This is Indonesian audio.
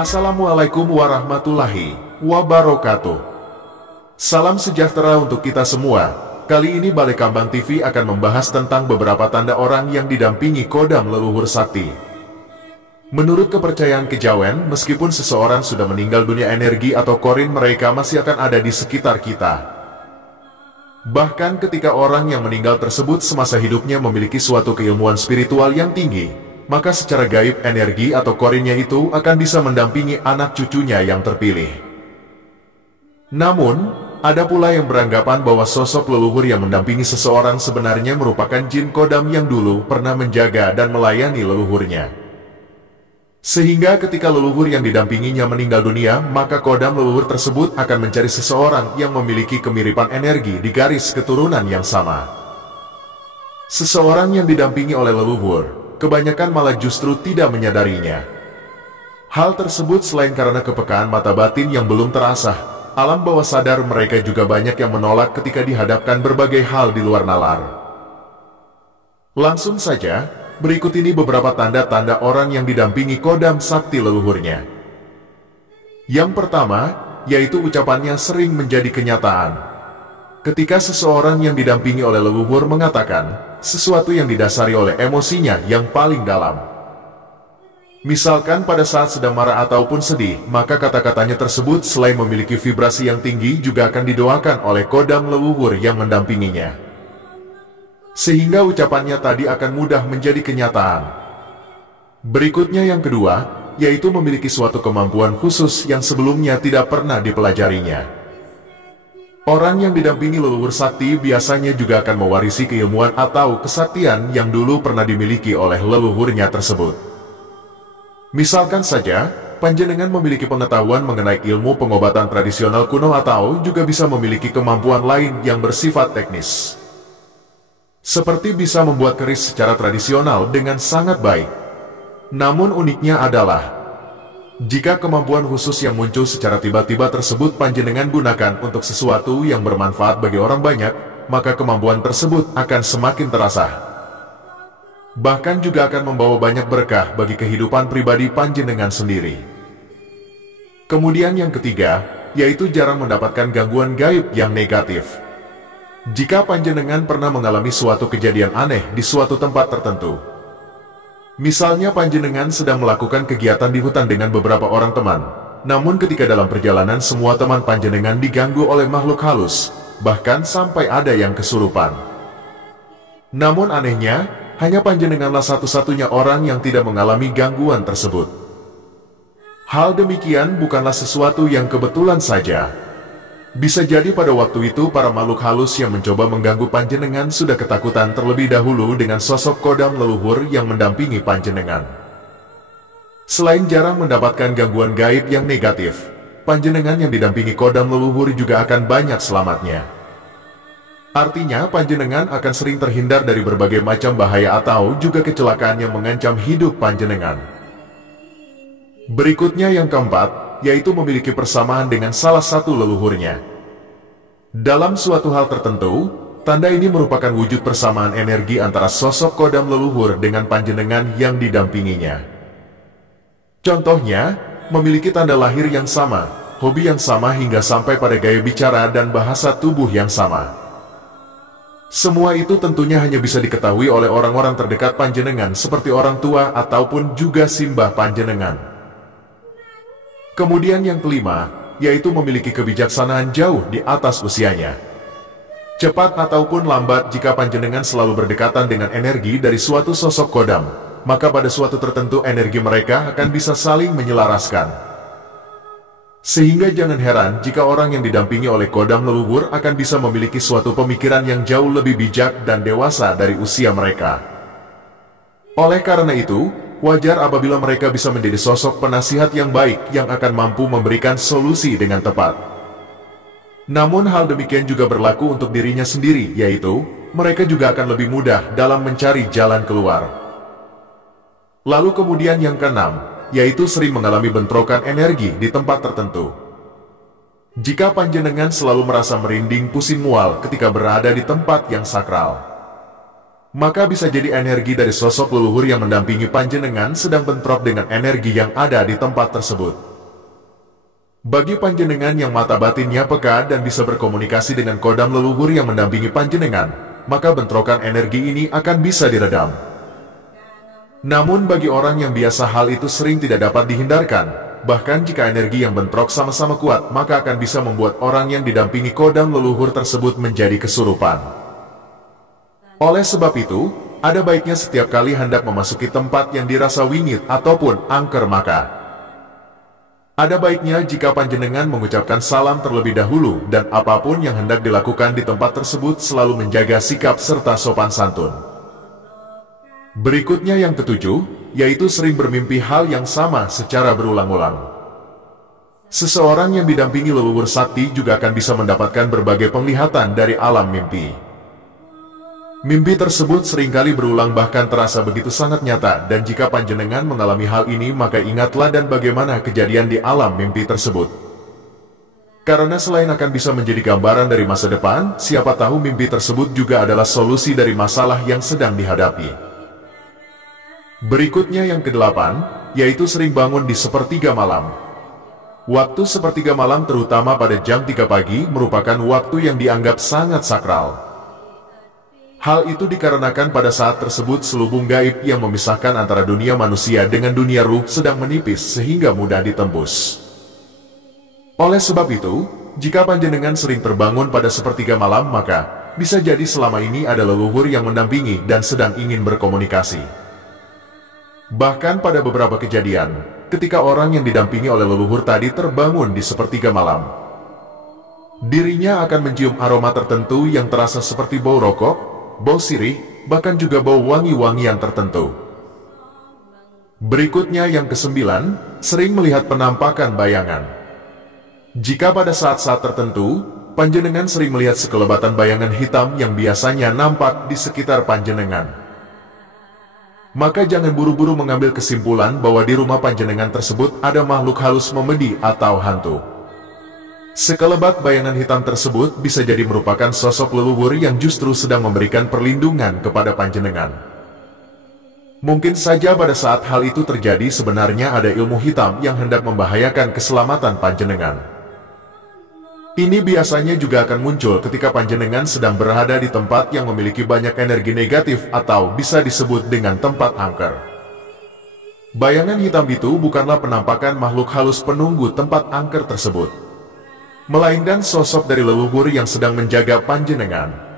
Assalamualaikum warahmatullahi wabarakatuh. Salam sejahtera untuk kita semua. Kali ini Balai Kambang TV akan membahas tentang beberapa tanda orang yang didampingi kodam leluhur sakti. Menurut kepercayaan kejawen, meskipun seseorang sudah meninggal dunia, energi atau korin mereka masih akan ada di sekitar kita. Bahkan ketika orang yang meninggal tersebut semasa hidupnya memiliki suatu keilmuan spiritual yang tinggi, maka secara gaib energi atau korinnya itu akan bisa mendampingi anak cucunya yang terpilih. Namun, ada pula yang beranggapan bahwa sosok leluhur yang mendampingi seseorang sebenarnya merupakan jin kodam yang dulu pernah menjaga dan melayani leluhurnya. Sehingga ketika leluhur yang didampinginya meninggal dunia, maka kodam leluhur tersebut akan mencari seseorang yang memiliki kemiripan energi di garis keturunan yang sama. Seseorang yang didampingi oleh leluhur kebanyakan malah justru tidak menyadarinya. Hal tersebut selain karena kepekaan mata batin yang belum terasah, alam bawah sadar mereka juga banyak yang menolak ketika dihadapkan berbagai hal di luar nalar. Langsung saja, berikut ini beberapa tanda-tanda orang yang didampingi kodam sakti leluhurnya. Yang pertama, yaitu ucapannya sering menjadi kenyataan. Ketika seseorang yang didampingi oleh leluhur mengatakan sesuatu yang didasari oleh emosinya yang paling dalam. Misalkan pada saat sedang marah ataupun sedih, maka kata-katanya tersebut selain memiliki vibrasi yang tinggi juga akan didoakan oleh kodam leluhur yang mendampinginya. Sehingga ucapannya tadi akan mudah menjadi kenyataan. Berikutnya yang kedua, yaitu memiliki suatu kemampuan khusus yang sebelumnya tidak pernah dipelajarinya. Orang yang didampingi leluhur sakti biasanya juga akan mewarisi keilmuan atau kesaktian yang dulu pernah dimiliki oleh leluhurnya tersebut. Misalkan saja, panjenengan memiliki pengetahuan mengenai ilmu pengobatan tradisional kuno atau juga bisa memiliki kemampuan lain yang bersifat teknis. Seperti bisa membuat keris secara tradisional dengan sangat baik. Namun uniknya adalah, jika kemampuan khusus yang muncul secara tiba-tiba tersebut panjenengan gunakan untuk sesuatu yang bermanfaat bagi orang banyak, maka kemampuan tersebut akan semakin terasa. Bahkan juga akan membawa banyak berkah bagi kehidupan pribadi panjenengan sendiri. Kemudian yang ketiga, yaitu jarang mendapatkan gangguan gaib yang negatif. Jika panjenengan pernah mengalami suatu kejadian aneh di suatu tempat tertentu, misalnya panjenengan sedang melakukan kegiatan di hutan dengan beberapa orang teman, namun ketika dalam perjalanan semua teman panjenengan diganggu oleh makhluk halus, bahkan sampai ada yang kesurupan. Namun anehnya, hanya panjenenganlah satu-satunya orang yang tidak mengalami gangguan tersebut. Hal demikian bukanlah sesuatu yang kebetulan saja. Bisa jadi pada waktu itu para makhluk halus yang mencoba mengganggu panjenengan sudah ketakutan terlebih dahulu dengan sosok kodam leluhur yang mendampingi panjenengan. Selain jarang mendapatkan gangguan gaib yang negatif, panjenengan yang didampingi kodam leluhur juga akan banyak selamatnya. Artinya panjenengan akan sering terhindar dari berbagai macam bahaya atau juga kecelakaan yang mengancam hidup panjenengan. Berikutnya yang keempat, yaitu memiliki persamaan dengan salah satu leluhurnya. Dalam suatu hal tertentu, tanda ini merupakan wujud persamaan energi antara sosok kodam leluhur dengan panjenengan yang didampinginya. Contohnya, memiliki tanda lahir yang sama, hobi yang sama hingga sampai pada gaya bicara dan bahasa tubuh yang sama. Semua itu tentunya hanya bisa diketahui oleh orang-orang terdekat panjenengan seperti orang tua ataupun juga simbah panjenengan. Kemudian yang kelima, yaitu memiliki kebijaksanaan jauh di atas usianya. Cepat ataupun lambat jika panjenengan selalu berdekatan dengan energi dari suatu sosok kodam, maka pada suatu tertentu energi mereka akan bisa saling menyelaraskan. Sehingga jangan heran jika orang yang didampingi oleh kodam leluhur akan bisa memiliki suatu pemikiran yang jauh lebih bijak dan dewasa dari usia mereka. Oleh karena itu, wajar apabila mereka bisa menjadi sosok penasihat yang baik yang akan mampu memberikan solusi dengan tepat. Namun hal demikian juga berlaku untuk dirinya sendiri, yaitu mereka juga akan lebih mudah dalam mencari jalan keluar. Lalu kemudian yang keenam, yaitu sering mengalami bentrokan energi di tempat tertentu. Jika panjenengan selalu merasa merinding pusing mual ketika berada di tempat yang sakral, maka bisa jadi energi dari sosok leluhur yang mendampingi panjenengan sedang bentrok dengan energi yang ada di tempat tersebut. Bagi panjenengan yang mata batinnya peka dan bisa berkomunikasi dengan kodam leluhur yang mendampingi panjenengan, maka bentrokan energi ini akan bisa diredam. Namun bagi orang yang biasa hal itu sering tidak dapat dihindarkan, bahkan jika energi yang bentrok sama-sama kuat, maka akan bisa membuat orang yang didampingi kodam leluhur tersebut menjadi kesurupan. Oleh sebab itu, ada baiknya setiap kali hendak memasuki tempat yang dirasa wingit ataupun angker, maka ada baiknya jika panjenengan mengucapkan salam terlebih dahulu dan apapun yang hendak dilakukan di tempat tersebut selalu menjaga sikap serta sopan santun. Berikutnya yang ketujuh, yaitu sering bermimpi hal yang sama secara berulang-ulang. Seseorang yang didampingi leluhur sakti juga akan bisa mendapatkan berbagai penglihatan dari alam mimpi. Mimpi tersebut seringkali berulang bahkan terasa begitu sangat nyata, dan jika panjenengan mengalami hal ini maka ingatlah dan bagaimana kejadian di alam mimpi tersebut. Karena selain akan bisa menjadi gambaran dari masa depan, siapa tahu mimpi tersebut juga adalah solusi dari masalah yang sedang dihadapi. Berikutnya yang kedelapan, yaitu sering bangun di sepertiga malam. Waktu sepertiga malam terutama pada jam 3 pagi merupakan waktu yang dianggap sangat sakral. Hal itu dikarenakan pada saat tersebut selubung gaib yang memisahkan antara dunia manusia dengan dunia ruh sedang menipis sehingga mudah ditembus. Oleh sebab itu, jika panjenengan sering terbangun pada sepertiga malam, maka bisa jadi selama ini ada leluhur yang mendampingi dan sedang ingin berkomunikasi. Bahkan pada beberapa kejadian, ketika orang yang didampingi oleh leluhur tadi terbangun di sepertiga malam, dirinya akan mencium aroma tertentu yang terasa seperti bau rokok, bau sirih, bahkan juga bau wangi-wangian tertentu. Berikutnya yang kesembilan, sering melihat penampakan bayangan. Jika pada saat-saat tertentu, panjenengan sering melihat sekelebatan bayangan hitam yang biasanya nampak di sekitar panjenengan, maka jangan buru-buru mengambil kesimpulan bahwa di rumah panjenengan tersebut ada makhluk halus memedi atau hantu. Sekelebat bayangan hitam tersebut bisa jadi merupakan sosok leluhur yang justru sedang memberikan perlindungan kepada panjenengan. Mungkin saja pada saat hal itu terjadi sebenarnya ada ilmu hitam yang hendak membahayakan keselamatan panjenengan. Ini biasanya juga akan muncul ketika panjenengan sedang berada di tempat yang memiliki banyak energi negatif atau bisa disebut dengan tempat angker. Bayangan hitam itu bukanlah penampakan makhluk halus penunggu tempat angker tersebut, melainkan sosok dari leluhur yang sedang menjaga panjenengan.